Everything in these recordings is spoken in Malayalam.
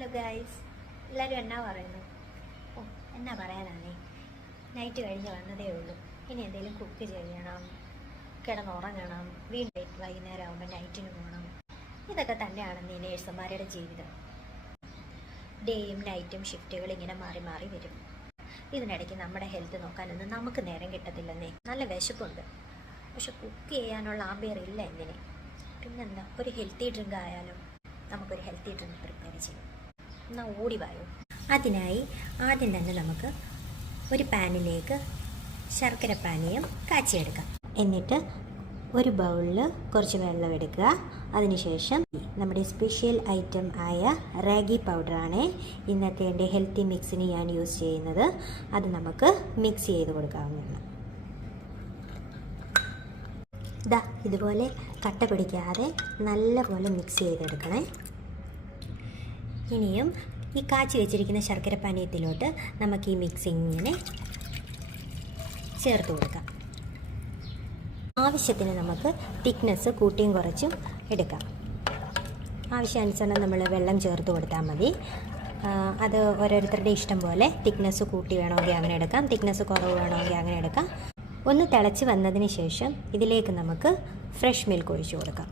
ഹലോ ഗൈസ്, എല്ലാവരും എന്നാ പറയുന്നു? ഓ, എന്നാ പറയാനാണേ, നൈറ്റ് കഴിഞ്ഞ് വന്നതേ ഉള്ളൂ. ഇനി എന്തെങ്കിലും കുക്ക് ചെയ്യണം, കിടന്നുറങ്ങണം, വീണ്ടും വൈകുന്നേരം ആകുമ്പോൾ നൈറ്റിന് പോകണം. ഇതൊക്കെ തന്നെയാണെന്ന് ഈ നേഴ്സുമാരുടെ ജീവിതം. ഡേയും നൈറ്റും ഷിഫ്റ്റുകൾ ഇങ്ങനെ മാറി മാറി വരും. ഇതിനിടയ്ക്ക് നമ്മുടെ ഹെൽത്ത് നോക്കാനൊന്നും നമുക്ക് നേരം കിട്ടത്തില്ലെന്നേ. നല്ല വിശപ്പുണ്ട്, പക്ഷെ കുക്ക് ചെയ്യാനുള്ള ആംബിയർ ഇല്ല എന്തിനെ. പിന്നെന്താ, ഒരു ഹെൽത്തി ഡ്രിങ്ക് ആയാലും നമുക്കൊരു ഹെൽത്തി ഡ്രിങ്ക് പ്രിപ്പയർ ചെയ്യും. എന്നാൽ ഓടി വായോ. അതിനായി ആദ്യം തന്നെ നമുക്ക് ഒരു പാനിലേക്ക് ശർക്കര പാനീയം കാച്ചിയെടുക്കാം. എന്നിട്ട് ഒരു ബൗളിൽ കുറച്ച് വെള്ളം എടുക്കുക. അതിനുശേഷം നമ്മുടെ സ്പെഷ്യൽ ഐറ്റം ആയ റാഗി പൗഡറാണ് ഇന്നത്തെ എൻ്റെ ഹെൽത്തി മിക്സിന് ഞാൻ യൂസ് ചെയ്യുന്നത്. അത് നമുക്ക് മിക്സ് ചെയ്ത് കൊടുക്കാവുന്നതാണ്. ഇതുപോലെ കട്ട പിടിക്കാതെ നല്ലപോലെ മിക്സ് ചെയ്തെടുക്കണേ. ഇനിയും ഈ കാച്ചി വെച്ചിരിക്കുന്ന ശർക്കര പാനീയത്തിലോട്ട് നമുക്ക് ഈ മിക്സിങ്ങിനെ ചേർത്ത് കൊടുക്കാം. ആവശ്യത്തിന് നമുക്ക് തിക്നെസ് കൂട്ടിയും കുറച്ചും എടുക്കാം. ആവശ്യാനുസരണം നമ്മൾ വെള്ളം ചേർത്ത് കൊടുത്താൽ മതി. അത് ഓരോരുത്തരുടെ ഇഷ്ടം പോലെ തിക്നെസ് കൂട്ടി വേണമെങ്കിൽ അങ്ങനെ എടുക്കാം, തിക്നെസ് കുറവ് വേണമെങ്കിൽ അങ്ങനെ എടുക്കാം. ഒന്ന് തിളച്ച് വന്നതിന് ശേഷം ഇതിലേക്ക് നമുക്ക് ഫ്രഷ് മിൽക്ക് ഒഴിച്ചു കൊടുക്കാം.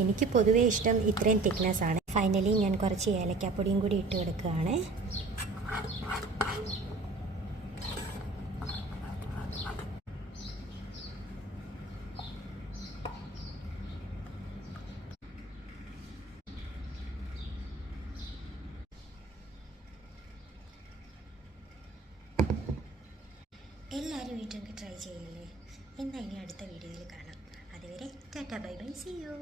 എനിക്ക് പൊതുവേ ഇഷ്ടം ഇത്രയും തിക്നെസ് ആണ്. ഫൈനലി ഞാൻ കുറച്ച് ഏലക്കാപ്പൊടിയും കൂടി ഇട്ട് കൊടുക്കുകയാണ്. എല്ലാവരും ഈ ഡ്രിങ്ക് ട്രൈ ചെയ്യില്ലേ? എന്നാൽ ഇനി അടുത്ത വീഡിയോയിൽ കാണാം. അതുവരെ tata bye bye, see U.